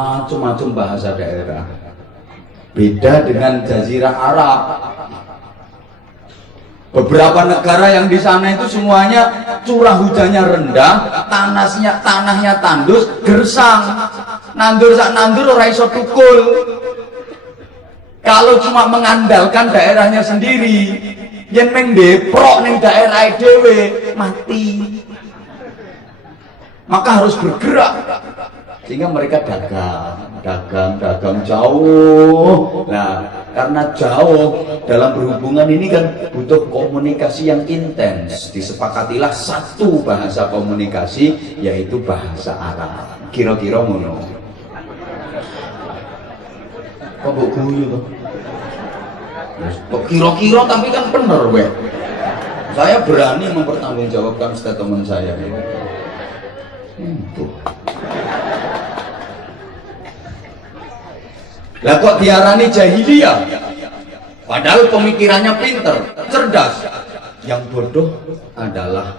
macam-macam bahasa daerah. Beda dengan Jazirah Arab. Beberapa negara yang di sana itu semuanya curah hujannya rendah, tanahnya tandus, gersang. Nandur sak nandur ora iso tukul. Kalau cuma mengandalkan daerahnya sendiri, yen meng deprok ning daerah dhewe mati. Maka harus bergerak. Sehingga mereka dagang jauh. Nah, karena jauh dalam berhubungan ini kan butuh komunikasi yang intens. Disepakatilah satu bahasa komunikasi, yaitu bahasa Arab. Kira-kira ngono. Kok mbok guyu to? Kira-kira tapi kan bener weh. Saya berani mempertanggungjawabkan statement saya ini. Lah kok diarani jahiliyah? Padahal pemikirannya pinter, cerdas. Yang bodoh adalah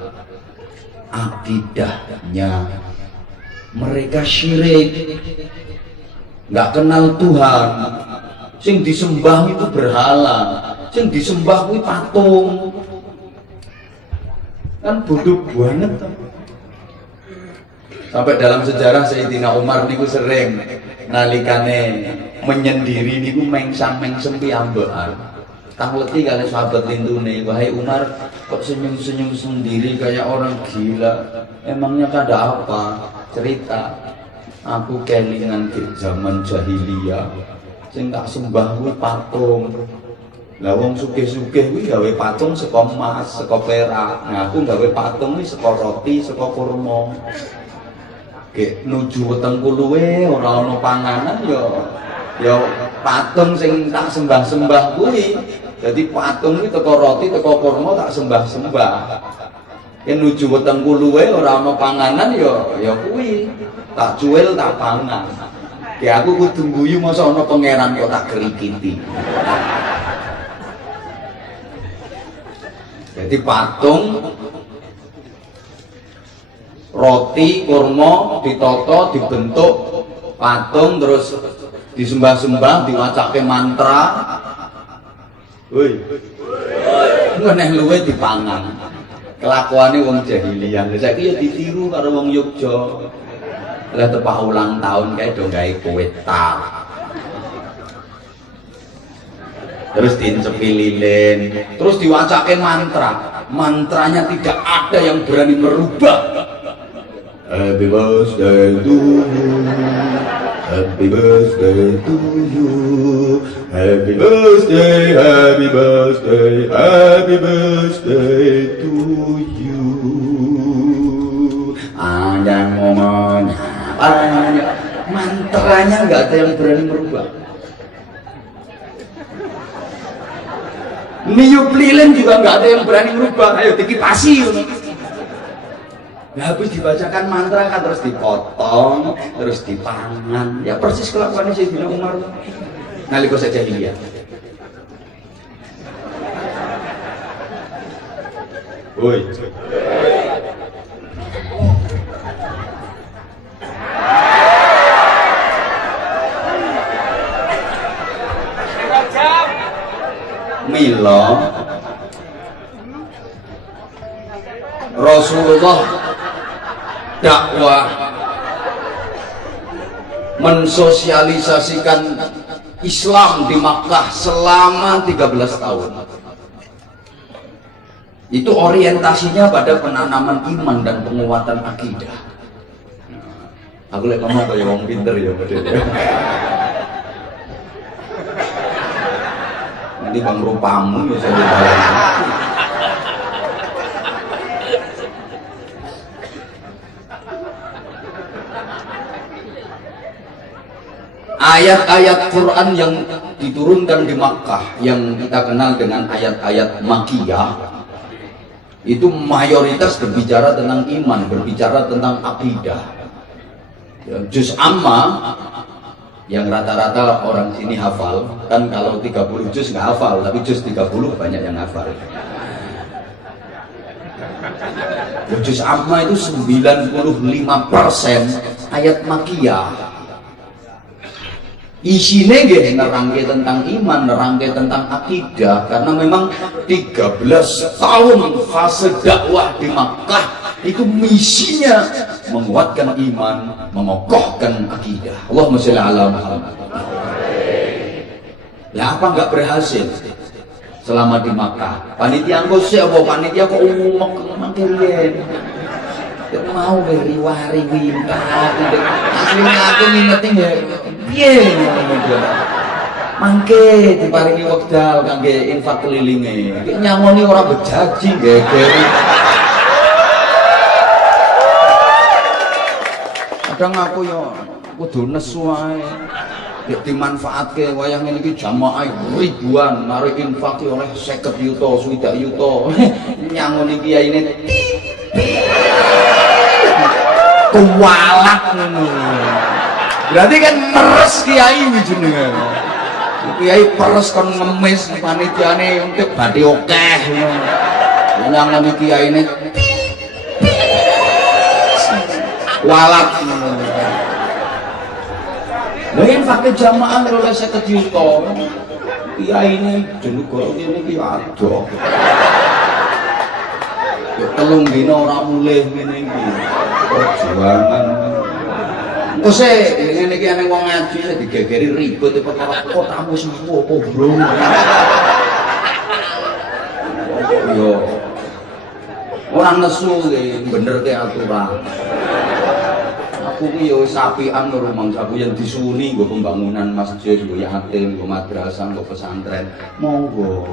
akidahnya. Mereka syirik, nggak kenal Tuhan. Sing disembah itu berhala, sing disembah itu patung. Kan bodoh banget. Sampai dalam sejarah Sayyidina Umar niku sering nalikane menyendiri niku mengsam piyambakan. Tang leti kali sahabat lintune, wahai Umar, kok senyum-senyum sendiri kayak orang gila. Emangnya kada apa? Cerita. Aku kelingan di zaman jahiliyah. Sing tak sembah kuwi patung. Lah wong sugih-sugih kuwi gawe patung saka emas, saka perak. Nah, aku gawe patung kuwi saka roti, saka kurma. Gek nuju weteng kuluwe ora ana panganan ya patung sing tak sembah-sembah kuwi. Jadi patung kuwi teko roti, teko kurma tak sembah-sembah. Yen nuju weteng kuluwe ora ana panganan ya kuwi. Tak cuwil tak pangan. Ya aku kudu guyu masa ana pangeran kok tak krikiti. Jadi patung roti, kurma ditoto, dibentuk patung, terus disembah-sembah, diwacake mantra. Woi. Ngeneh luwe dipangan. Kelakuane wong jahiliyah. Lha saiki ya ditiru karo wong Yogya. Lah tepak ulang tahun kae do gawe kowe tar. Terus diencepi lilin, terus diwacake mantra. Mantranya tidak ada yang berani merubah. Happy birthday to you, happy birthday to you, happy birthday, happy birthday, happy birthday to you. Ada momen apa? Mantranya nggak ada yang berani merubah. Niup lilin juga nggak ada yang berani merubah. Ayo dikipasi. Nah, habis dibacakan mantra kan terus dipotong, terus dipangan. Ya persis kelakuannya Sayyidina Umar. Nalika jahiliyah. Woi. Mila Rasulullah dakwah mensosialisasikan Islam di Makkah selama 13 tahun. Itu orientasinya pada penanaman iman dan penguatan akidah. Aku lihat kamu kayak wong pinter ya, nanti bang rupamu ya saya bayangin. Ayat-ayat Quran yang diturunkan di Makkah yang kita kenal dengan ayat-ayat Makkiyah itu mayoritas berbicara tentang iman, berbicara tentang akidah. Juz Amma yang rata-rata orang sini hafal, kan kalau 30 juz nggak hafal, tapi juz 30 banyak yang hafal. Juz Amma itu 95% ayat Makkiyah. Isinya nggih nerangke tentang iman, nerangke tentang akidah, karena memang 13 tahun fase dakwah di Makkah itu misinya menguatkan iman, mengokohkan akidah. Allahumma sholli ala Muhammad. Lah apa enggak berhasil selama di Makkah? Panitia engko sik apa panitia kok umek mangkene. Nek mau riwari winta. Asline aku ngingeti ya. Piye ngono. Mangke diparingi wekdal kangge infak kelilinge. Iki nyangoni ora bejaji geger. Kadang aku yo kudu nesu wae. Nek dimanfaatke wayang ngene iki jamaah ribuan, narik infak oleh 50 yuta, 60 yuta. Nyangoni kiyaine kuwalat ngono. Berarti kan meres kiai jenenge. Kiai peres kon ngemis panitiane untuk badhe akeh ngono. Nyangoni kiyaine walat ngono. Lah infak jamaah oleh 50 juta. Kiyaine jeneng kene iki adoh. Ya telung dina ora mulih ngene iki. Perjuangan. Kose ngene iki ana wong ngaji sing digegeri ribut perkara kok tamu semua apa, Bro. Yo. Orang nesu bener ke aturan. Aku ki yo sapian karo mangsaku yang disuni nggo pembangunan masjid, nggo yatim, nggo madrasah, nggo pesantren. Monggo.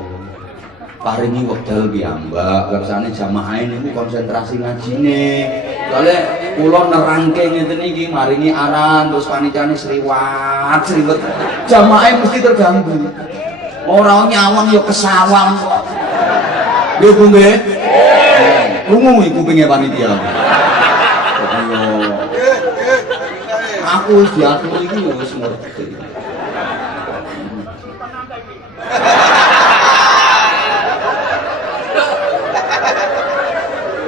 Paringi wekdal piyambak, kersane jamaah niku konsentrasi ngajine. Soale kula nerangke ngeten iki maringi aran terus panitiane sriwat, sriwet. Jamaah mesti terganggu. Ora nyawang yo kesawang kok. Nggih Bu nggih. Krungu iki kupinge panitia. Aku diatur iki yo wis ngerti.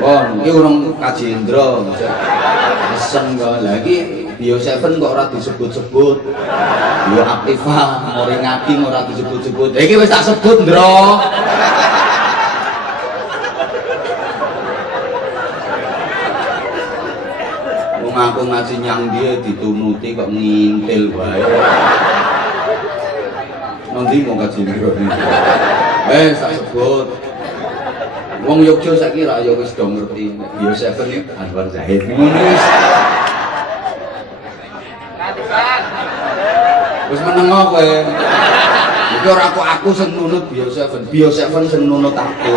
Wah, ini orang kaji Indra, pesen kok lagi. Bio 7 kok ora disebut-sebut, Bio Aktiva, Mori Ngati ora disebut-sebut. Iki wis tak sebut, Ndra. Wong aku ngaji nyang dia ditunuti kok ngintil wae. Nanti mau kaji Indra. Tak sebut. Wong Yogyo saiki ra ya wis do ngerti Bio 7 iki Anwar Zahid ngono wis. Wis meneng kowe. Iki ora aku sing nunut Bio 7 sing nunut aku.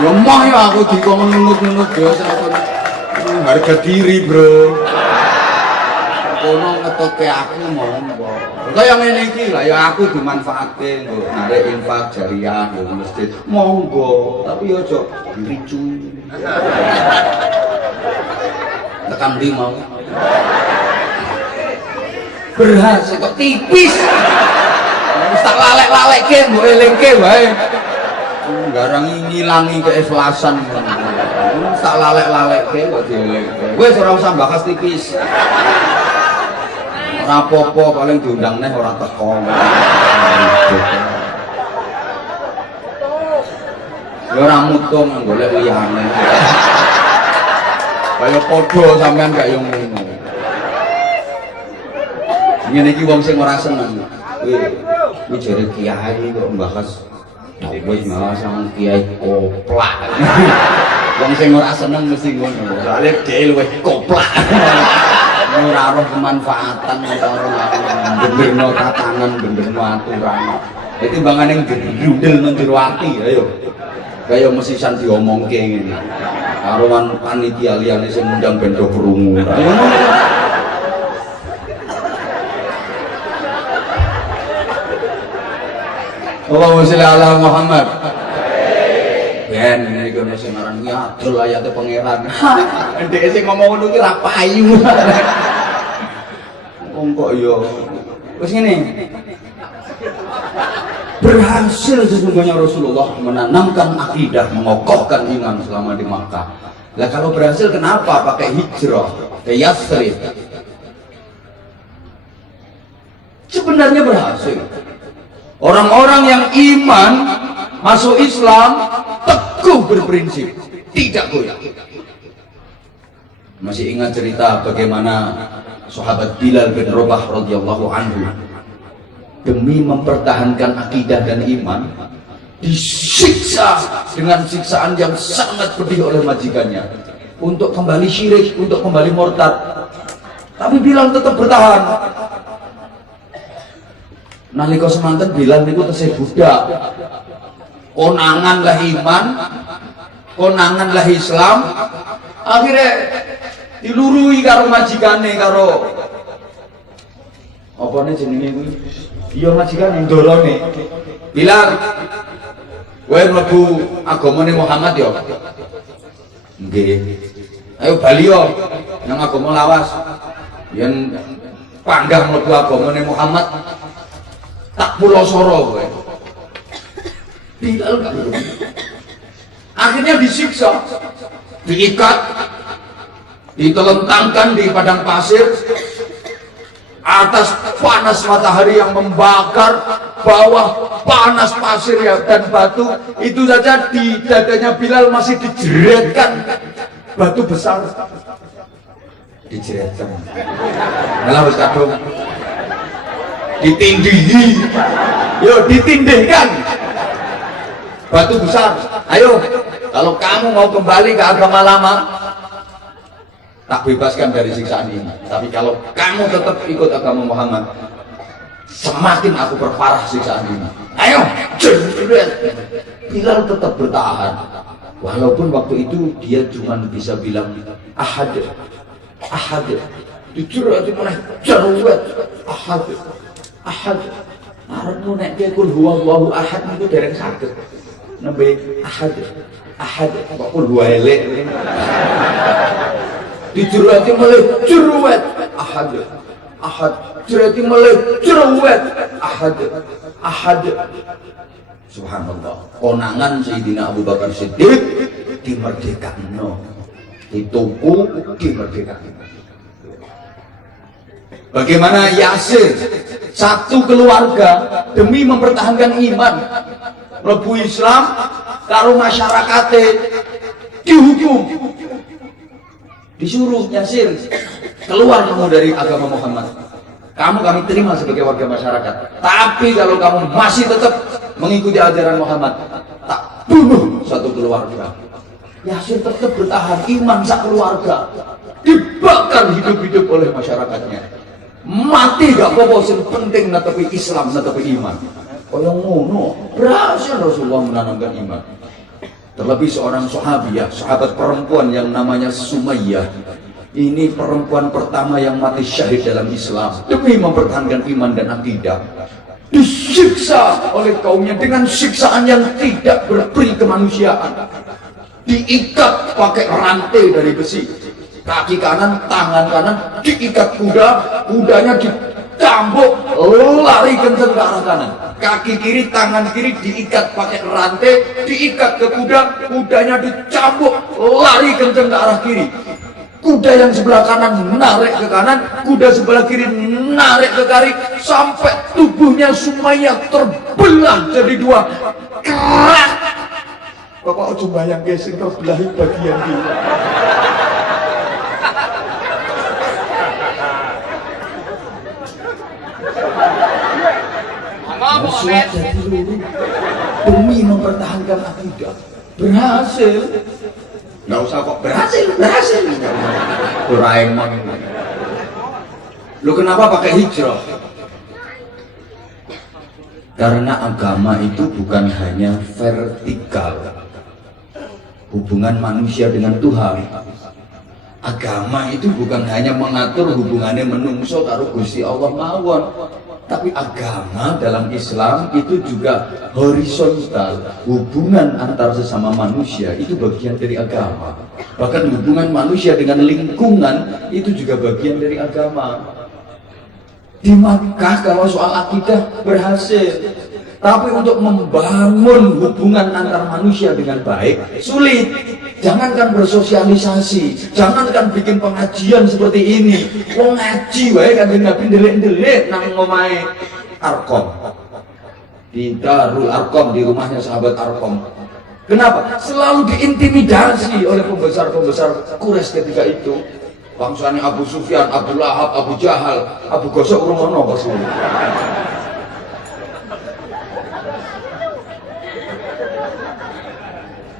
Lemah ya aku dikon nunut-nunut Bio 7. Harga diri, Bro. Kono ngetoke aku monggo. Kaya ngene iki lah ya aku dimanfaatke nggo narik infak jariah nggo masjid. Monggo, tapi yo aja diricu. Tekan ndi mau. Berhasil kok tipis. Wis tak lalek-lalekke mbok elingke wae. Garang ngilangi keikhlasan. Wis tak lalek-lalekke kok dielingke. Wis ora usah bahas tipis. Rapopo paling diundang neh ora teko. Ya ora mutung golek liyane. Kaya padha sampean gak yo ngono. Ngene iki wong sing ora seneng. Kuwi jare kiai kok bahas dawuh malah sang kiai koplak. Wong sing ora seneng mesti ngono. Soale dhewe luwih koplak. Ora roh kemanfaatan karo benerno tatanan, benerno aturan. Dadi mbangane ndrundel nang jero ati, ayo. Kaya mesisan diomongke ngene. Karo panitia liyane sing ngundang bendo krungu. Ayo ngono. Allahumma sholli ala Muhammad. Ben iki kono sing aran kuwi adol ayate pangeran. Ndek sing ngomong ngono ki ra payu. Wong kok ya wis ngene. Berhasil sesungguhnya Rasulullah menanamkan akidah, mengokohkan iman selama di Makkah. Lah kalau berhasil kenapa pakai hijrah ke Yathrib? sebenarnya berhasil. Orang-orang yang iman masuk Islam teguh berprinsip, tidak goyah. Masih ingat cerita bagaimana sahabat Bilal bin Rabah radhiyallahu anhu demi mempertahankan akidah dan iman disiksa dengan siksaan yang sangat pedih oleh majikannya untuk kembali syirik, untuk kembali murtad. Tapi Bilal tetap bertahan. Nalika semanten Bilal niku tesih budak. Konangan lah iman, konangan lah Islam. Akhirnya dilurui karo majikane, karo apa nih jenenge kuwi? Iya majikane ndolone. Bilal, kowe mlebu agamane Muhammad ya? Nggih. Ayo bali yo nang agama lawas. Yen panggah mlebu agamane Muhammad tak pulau soro kowe. Bilal gak belum. Akhirnya disiksa, diikat, ditelentangkan di padang pasir atas panas matahari yang membakar, bawah panas pasir dan batu. Itu saja di dadanya Bilal masih dijeretkan batu besar, dijeretkan malah wis kadung ditindihi, yo ditindihkan batu besar. Ayo, kalau kamu mau kembali ke agama lama, tak bebaskan dari siksaan ini. Tapi kalau kamu tetap ikut agama Muhammad, semakin aku perparah siksaan ini. Ayo, Bilal tetap bertahan. Walaupun waktu itu dia cuma bisa bilang ahad, ahad. Jujur aja mulai jarwet, ahad, ahad. Arepmu nek kul huwallahu ahad niku dereng saged. Nembe ahad, ahad. Kok kul huwa elek. Dijerati mulai jeruwet ahad, ahad. Jerati mulai jeruwet ahad, ahad. Subhanallah. Konangan Sayyidina Abu Bakar Siddiq dimerdekakno, dituku dimerdekakno. Bagaimana Yasir, satu keluarga demi mempertahankan iman mlebu Islam karo masyarakatnya dihukum, disuruh Yasir keluar kamu dari agama Muhammad. Kamu kami terima sebagai warga masyarakat, tapi kalau kamu masih tetap mengikuti ajaran Muhammad, tak bunuh satu keluarga. Yasir tetap bertahan, iman sak keluarga dibakar hidup-hidup oleh masyarakatnya. Mati gak apa-apa, yang penting netepi Islam, netepi iman. Kaya ngono, berhasil Rasulullah menanamkan iman. Terlebih seorang sahabiah, sahabat perempuan yang namanya Sumayyah. Ini perempuan pertama yang mati syahid dalam Islam demi mempertahankan iman dan akidah. Disiksa oleh kaumnya dengan siksaan yang tidak berperi kemanusiaan. Diikat pakai rantai dari besi. Kaki kanan, tangan kanan diikat kuda, kudanya dicambuk, lari kenceng ke arah kanan. Kaki kiri, tangan kiri diikat pakai rantai, diikat ke kuda, kudanya dicambuk, lari kenceng ke arah kiri. Kuda yang sebelah kanan narik ke kanan, kuda sebelah kiri narik ke kiri, sampai tubuhnya Sumayyah terbelah jadi dua. Kerak. Bapak ojo bayang guys, terbelahi bagian dua. Demi mempertahankan akidah, berhasil. Nggak usah kok berhasil. Doraemon. Lu kenapa pakai hijrah? Karena agama itu bukan hanya vertikal, hubungan manusia dengan Tuhan. Agama itu bukan hanya mengatur hubungannya menungso karo Gusti Allah mawon. Tapi agama dalam Islam itu juga horizontal, hubungan antar sesama manusia itu bagian dari agama. Bahkan hubungan manusia dengan lingkungan itu juga bagian dari agama. Di Makkah kalau soal akidah berhasil, tapi untuk membangun hubungan antar manusia dengan baik sulit. Jangankan bersosialisasi, jangankan bikin pengajian seperti ini. Wong ngaji wae Kanjeng Nabi ndelik-ndelik nang omahe Arkom. Di Darul Arkom, di rumahnya sahabat Arkom. Kenapa? Selalu diintimidasi oleh pembesar-pembesar Quraisy ketika itu. Bangsane Abu Sufyan, Abu Lahab, Abu Jahal, Abu Gosok rumono bos.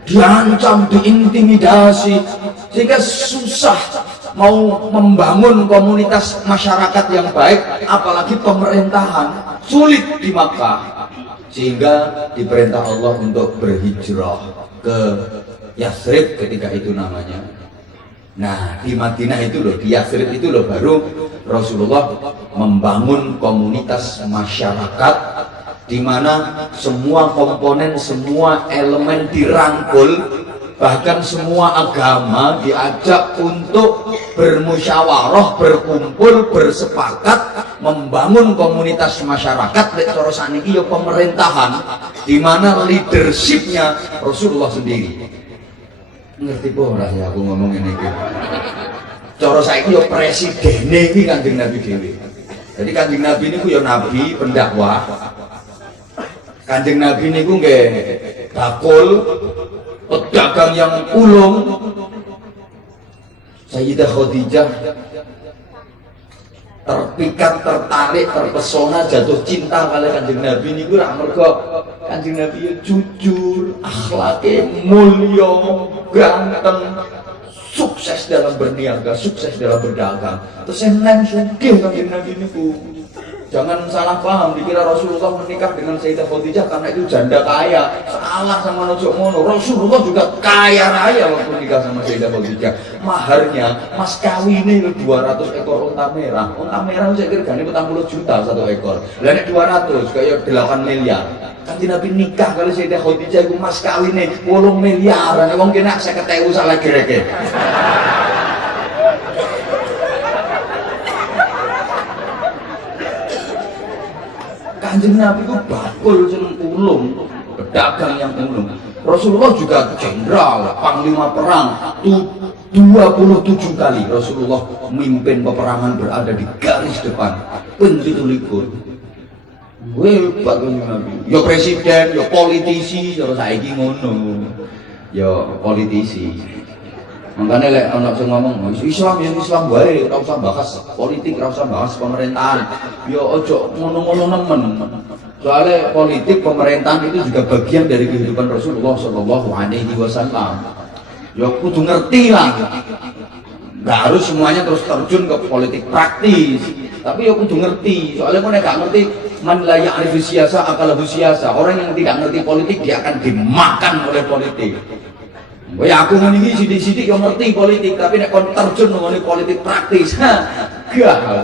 Diancam, diintimidasi, sehingga susah mau membangun komunitas masyarakat yang baik, apalagi pemerintahan sulit di Makkah, sehingga diperintah Allah untuk berhijrah ke Yathrib ketika itu namanya. Nah di Madinah itu loh, di Yathrib itu loh baru Rasulullah membangun komunitas masyarakat di mana semua komponen, semua elemen dirangkul, bahkan semua agama diajak untuk bermusyawarah, berkumpul, bersepakat membangun komunitas masyarakat. Lek cara saniki ya pemerintahan, di mana leadershipnya Rasulullah sendiri. Ngerti po ora ya aku ngomong ngene iki. Cara saiki ya presidene iki Kanjeng Nabi dhewe. Jadi Kanjeng Nabi niku ya nabi pendakwah. Kanjeng Nabi niku nggih bakul, pedagang yang ulung. Sayyidah Khadijah terpikat, tertarik, terpesona, jatuh cinta kali Kanjeng Nabi niku rak mergo Kanjeng Nabi ya jujur, akhlake mulya, ganteng, sukses dalam berniaga, sukses dalam berdagang. Terus seneng sugih Kanjeng Nabi niku. Jangan salah paham, dikira Rasulullah menikah dengan Sayyidah Khadijah karena itu janda kaya. Salah sama nojok mono. Rasulullah juga kaya raya waktu nikah sama Sayyidah Khadijah. Maharnya, mas kawinnya 200 ekor unta merah. Unta merah saya kira gani 40 juta satu ekor. Lainnya 200, kayak 8 miliar. Kanjeng Nabi nikah kalau Sayyidah Khadijah itu mas kawinnya 8 miliar. Wong kena saya ketemu salah kira-kira. Kanjeng Nabi itu bakul yang ulung, pedagang yang ulung. Rasulullah juga jenderal, panglima perang. 27 kali Rasulullah memimpin peperangan, berada di garis depan. Penjitulikun. Hebat Kanjeng Nabi. Ya presiden, ya politisi, terus saiki ngono. Ya politisi. Makanya lek ana sing ngomong Islam yang Islam wae, ora usah bahas politik, ora usah bahas pemerintahan. Ya ojo ngono-ngono nemen. Soalnya politik pemerintahan itu juga bagian dari kehidupan Rasulullah Shallallahu Alaihi Wasallam. Ya kudu ngerti lah. Nggak harus semuanya terus terjun ke politik praktis. Tapi ya kudu ngerti. Soalnya kalau nggak ngerti, man la ya'rifu siyasa akalahu siyasa. Orang yang tidak ngerti politik dia akan dimakan oleh politik. Ya aku ngene iki sithik-sithik yo ngerti politik, tapi nek kon terjun ngene politik praktis, gah.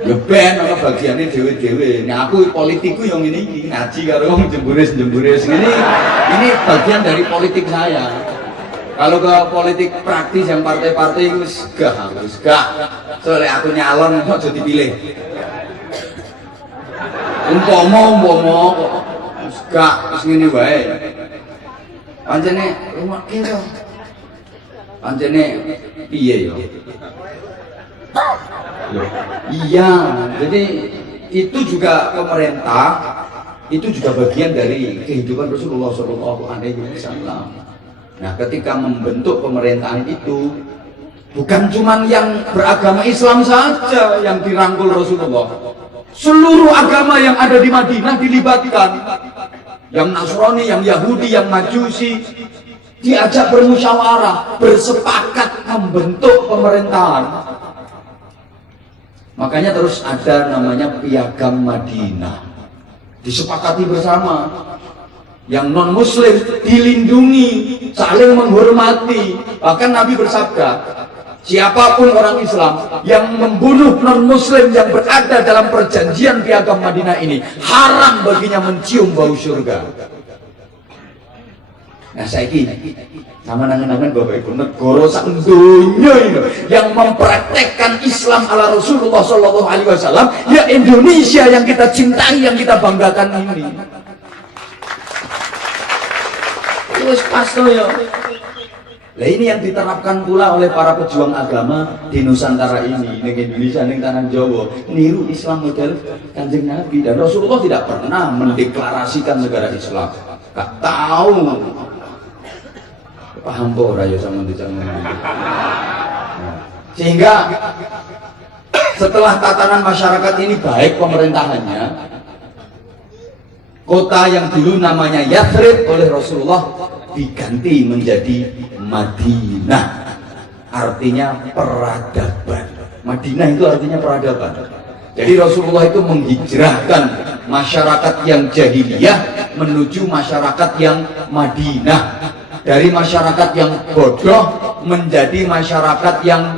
Ya ben ana bagiane dhewe-dhewe. Nek aku politikku yo ngene iki, ngaji karo wong jemburis-jemburis ngene. Ini bagian dari politik saya. Kalau ke politik praktis yang partai-partai wis gah. Soalnya aku nyalon kok jadi dipilih. Umpama wis gak wis ngene wae. Pancene rumah kira, pancene piye yo? Iya, jadi itu juga pemerintah, itu juga bagian dari kehidupan Rasulullah Shallallahu Alaihi Wasallam. Nah, ketika membentuk pemerintahan itu, bukan cuma yang beragama Islam saja yang dirangkul Rasulullah, seluruh agama yang ada di Madinah dilibatkan. Yang Nasrani, yang Yahudi, yang Majusi diajak bermusyawarah, bersepakat membentuk pemerintahan. Makanya terus ada namanya Piagam Madinah, disepakati bersama. Yang non muslim dilindungi, saling menghormati. Bahkan Nabi bersabda, siapapun orang Islam yang membunuh non-muslim yang berada dalam perjanjian Piagam Madinah ini, haram baginya mencium bau surga. Nah saiki sama nangan-nangan Bapak Ibu, negara sak donya ini yang mempraktekkan Islam ala Rasulullah Shallallahu Alaihi Wasallam, ya Indonesia yang kita cintai, yang kita banggakan ini. wis pas to ya. Lah ini yang diterapkan pula oleh para pejuang agama di Nusantara ini, di Indonesia, di tanah Jawa, niru Islam model Kanjeng Nabi. Dan Rasulullah tidak pernah mendeklarasikan negara Islam. Gak tahu. Paham po ya sama sehingga setelah tatanan masyarakat ini baik pemerintahannya, kota yang dulu namanya Yathrib oleh Rasulullah diganti menjadi Madinah, artinya peradaban. Madinah itu artinya peradaban. Jadi Rasulullah itu menghijrahkan masyarakat yang jahiliyah menuju masyarakat yang Madinah, dari masyarakat yang bodoh menjadi masyarakat yang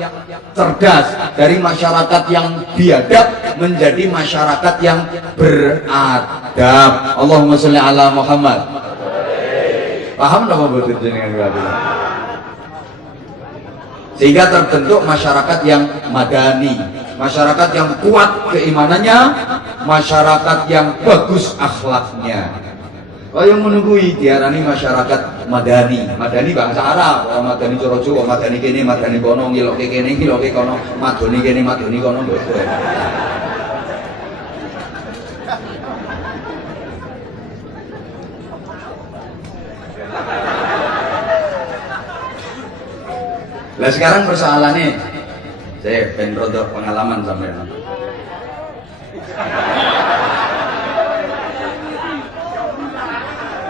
cerdas, dari masyarakat yang biadab menjadi masyarakat yang beradab. Allahumma sholli ala Muhammad. Paham nama betul dengan sehingga terbentuk masyarakat yang madani, masyarakat yang kuat keimanannya, masyarakat yang bagus akhlaknya. Kaya menunggui diarani masyarakat madani. Madani bahasa Arab, orang madani coro Jawa, madani kene, madani kono, ngiloke kene, ngiloke kono, madoni kene, madoni kono. Nah sekarang persoalannya, saya pengen rodok pengalaman sampai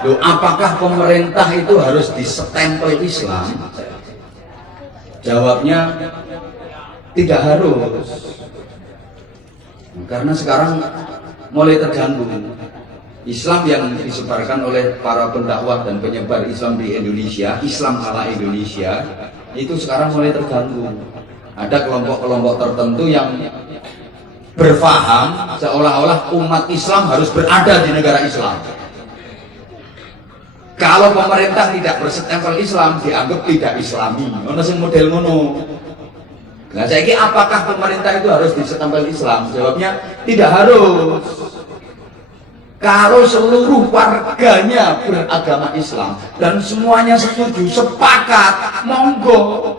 loh, apakah pemerintah itu harus disestempel Islam? Jawabnya tidak harus. Karena sekarang mulai terganggu. Islam yang disebarkan oleh para pendakwah dan penyebar Islam di Indonesia, Islam ala Indonesia, itu sekarang mulai terganggu. Ada kelompok-kelompok tertentu yang berfaham seolah-olah umat Islam harus berada di negara Islam. Kalau pemerintah tidak berstempel Islam dianggap tidak Islami. Ono sing model ngono. Nah, saiki apakah pemerintah itu harus disestempel Islam? Jawabnya tidak harus. Kalau seluruh warganya beragama Islam dan semuanya setuju, sepakat, monggo.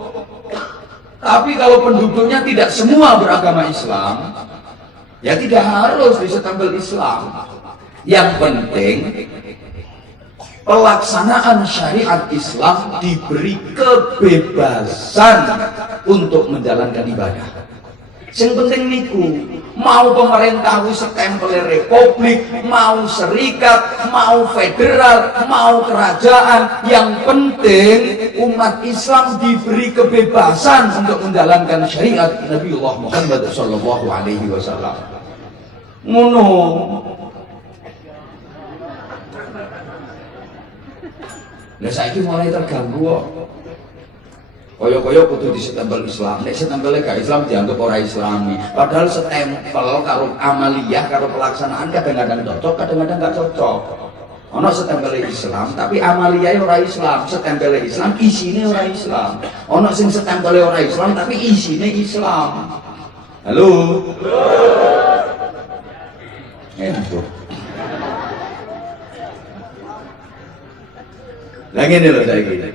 Tapi kalau penduduknya tidak semua beragama Islam, ya tidak harus disestempel Islam. Yang penting pelaksanaan syariat Islam diberi kebebasan untuk menjalankan ibadah. Yang penting niku, mau pemerintah wis stempel republik, mau serikat, mau federal, mau kerajaan, yang penting umat Islam diberi kebebasan untuk menjalankan syariat Nabiullah Muhammad sallallahu alaihi wasallam. Ngono. Nah saiki mulai terganggu kok. Koyo-koyo kudu disestempel Islam. Nek stempelnya gak Islam dianggap ora Islami. Padahal stempel karo amaliyah karo pelaksanaan kadang-kadang cocok, kadang-kadang gak cocok. Ono stempelnya Islam tapi amaliyah ora Islam. Stempelnya Islam isine ora Islam. Ono sing stempelnya ora Islam tapi isine Islam. Halo. Halo. Lagi ini loh saya gini.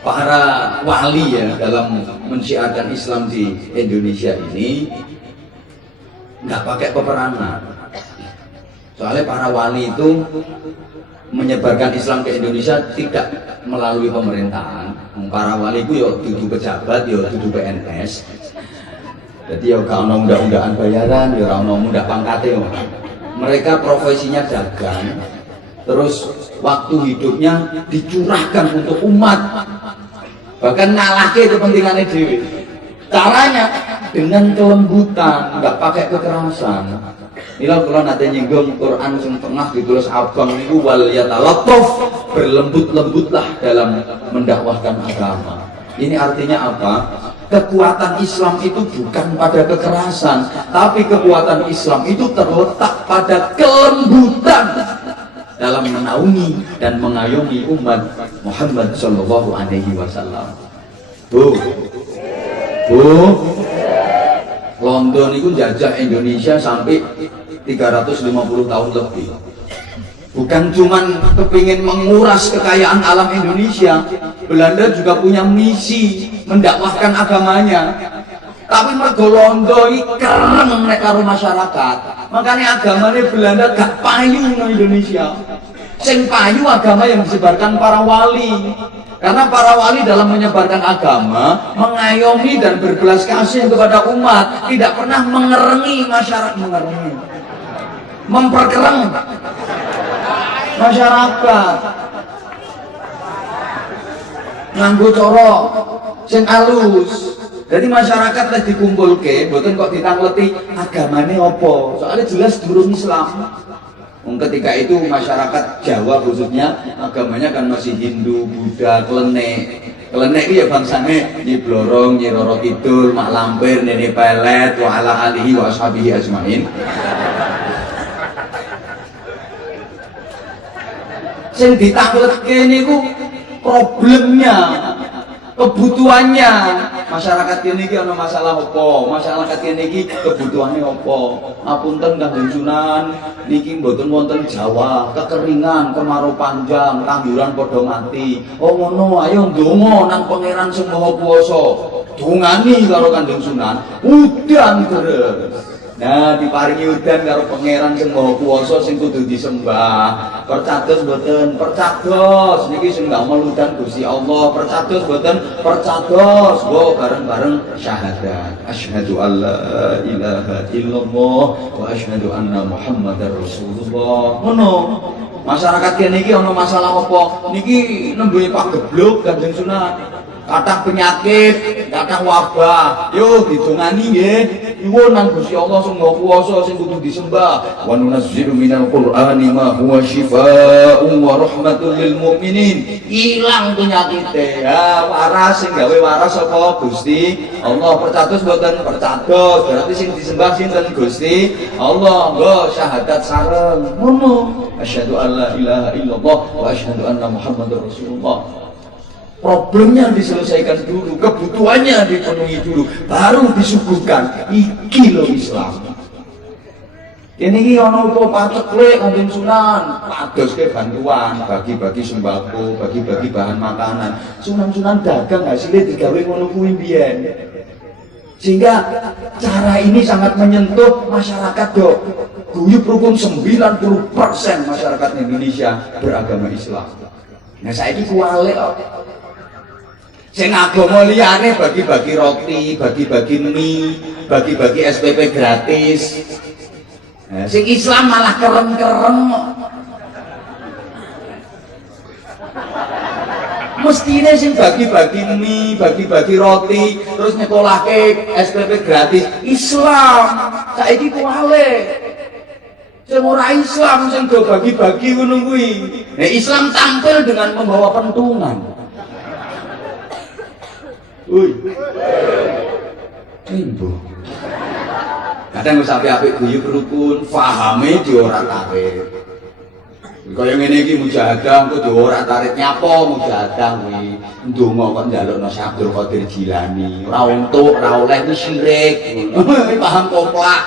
Para wali ya dalam mensyiarkan Islam di Indonesia ini nggak pakai peperangan. Soalnya para wali itu menyebarkan Islam ke Indonesia tidak melalui pemerintahan. Para wali itu ya dudu pejabat, ya dudu PNS. Jadi ya gak ono undang-undangan bayaran, ya ono muda pangkate. Mereka profesinya dagang. Terus waktu hidupnya dicurahkan untuk umat, bahkan ngalahke kepentingannya dewi. Caranya dengan kelembutan, nggak pakai kekerasan. Inilah kalau nanti nyinggung Quran yang tengah ditulis abang itu wal yatalattaf, berlembut-lembutlah dalam mendakwahkan agama. Ini artinya apa? Kekuatan Islam itu bukan pada kekerasan, tapi kekuatan Islam itu terletak pada kelembutan dalam menaungi dan mengayomi umat Muhammad Sallallahu Alaihi Wasallam. London itu jajah Indonesia sampai 350 tahun lebih. Bukan cuman kepingin menguras kekayaan alam Indonesia, Belanda juga punya misi mendakwahkan agamanya. Tapi mergo londo iki kereng nek karo masyarakat. Makanya agamanya Belanda gak payu nang Indonesia. Sing payu agama yang disebarkan para wali. Karena para wali dalam menyebarkan agama mengayomi dan berbelas kasih kepada umat, tidak pernah mengerengi masyarakat, memperkereng masyarakat nganggo cara sing alus. Jadi masyarakat teh dikumpulke, mboten kok ditangleti agamane apa. Soalnya jelas durung Islam. Ketika itu masyarakat Jawa khususnya agamanya kan masih Hindu, Buddha, Klenek. Klenek iki ya bangsane Nyi Blorong, Nyi Roro Kidul, Mak Lampir, Nene Pelet, wa ala alihi wa ashabihi ajmain. Sing ditangletke niku problemnya, kebutuhannya. Masyarakat ini ana masalah apa? Masyarakat ini kebutuhannya apa? Ngapunten Kanjeng Sunan, niki mboten wonten Jawa, kekeringan, kemarau panjang, tanduran padha mati. Oh ngono, ayo ndonga nang Pangeran Sing Maha Kuwasa. Dongani karo Kanjeng Sunan, udan deres. Nah, diparingi udan karo Pangeran Sing Maha Kuwasa sing kudu disembah. Percados mboten? Percados. Niki sing damel udan Gusti Allah. Percados mboten? Percados. Go bareng-bareng syahadat. Asyhadu alla ilaha illallah wa asyhadu anna Muhammadar Rasulullah. Ngono. Masyarakat kene iki ana masalah apa? Niki nembe pagebluk Kanjeng Sunan. Kathah penyakit, kathah wabah. Yo didongani nggih. Nyuwun nang Gusti Allah Sing Maha Kuwasa sing kudu disembah. Wa nunazzilu minal Qur'ani ma huwa syifaa'un wa rahmatun lil mu'minin. Ilang penyakite. Ya, waras sing gawe waras sapa Gusti Allah. Percados mboten? Percados. Berarti sing disembah sinten? Gusti Allah. Nggo syahadat sareng. Ngono. Asyhadu alla ilaha illallah wa asyhadu anna Muhammadar Rasulullah. Problemnya diselesaikan dulu, kebutuhannya dipenuhi dulu, baru disuguhkan. Iki lo Islam. Ini ono apa patek kowe Kanjeng Sunan, pados ke bantuan, bagi-bagi sembako, bagi-bagi bahan makanan. Sunan-sunan dagang hasilnya digawe ngono kuwi mbiyen. Sehingga cara ini sangat menyentuh masyarakat dok. Guyub rukun 90% masyarakat Indonesia beragama Islam. Nah saiki kuwalik kok. Sing agama liyane bagi-bagi roti, bagi-bagi mie, bagi-bagi SPP gratis. Nah, sing Islam malah kerem-kerem. Mestine sing bagi-bagi mie, bagi-bagi roti, terus nyekolahke SPP gratis. Islam saiki kuwalik. Sing ora Islam sing do bagi-bagi ngono kuwi. Nah, Islam tampil dengan membawa pentungan. Uy, ibu. Kadang wis apik-apik guyub rukun, pahame di ora tarik. Kaya ngene iki mujahadah kudu ora tarik nyapa mujahadah kuwi. Ndonga kok njalukno Syekh Abdul Qadir Jilani. Ora entuk, ora oleh ku syirik. Paham koplak.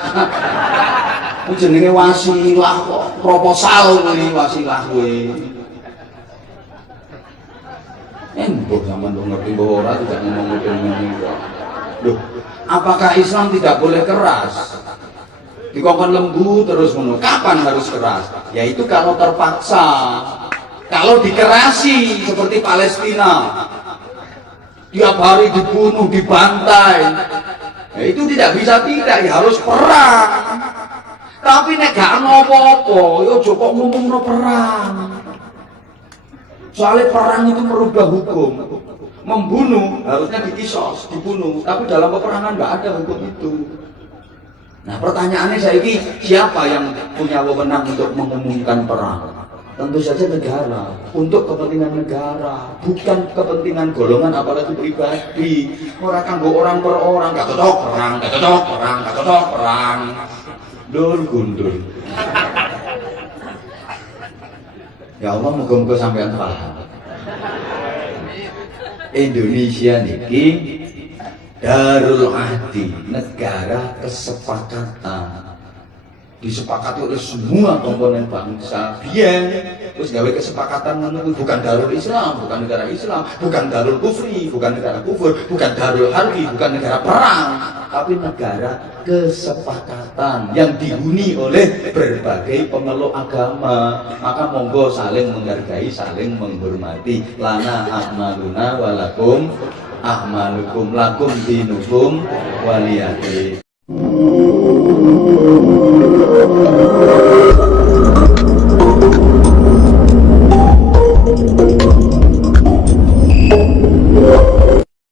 Ku jenenge wasilah kok, proposal kuwi wasilah kuwi. Mbok sampean ngerti bahwa ora tidak ngomong ngene iki. Loh, apakah Islam tidak boleh keras? Dikongkon lembu terus ngono. Kapan harus keras? Yaitu kalau terpaksa. Kalau dikerasi seperti Palestina. Tiap hari dibunuh, dibantai. Ya itu tidak bisa tidak, ya harus perang. Tapi nek gak ono apa-apa, yo aja kok ngomongno perang. Soalnya perang itu merubah hukum. Membunuh harusnya dikisos, dibunuh. Tapi dalam peperangan nggak ada hukum itu. Nah pertanyaannya saiki, siapa yang punya wewenang untuk mengumumkan perang? Tentu saja negara, untuk kepentingan negara, bukan kepentingan golongan apalagi pribadi. Orang kanggo orang per orang, gak cocok perang, gak cocok perang, gak cocok perang. Dul gundul. Ya Allah, moga-moga sampean paham. Indonesia niki Darul Ahdi, negara kesepakatan. disepakati oleh semua komponen bangsa. Biyen terus gawe kesepakatan menunggu bukan Darul Islam, bukan negara Islam, bukan Darul Kufri, bukan negara kufur, bukan Darul Harbi, bukan negara perang, tapi negara kesepakatan yang dihuni oleh berbagai pemeluk agama. Maka monggo saling menghargai, saling menghormati. Lana a'maluna walakum ahmalukum lakum dinukum waliyadin.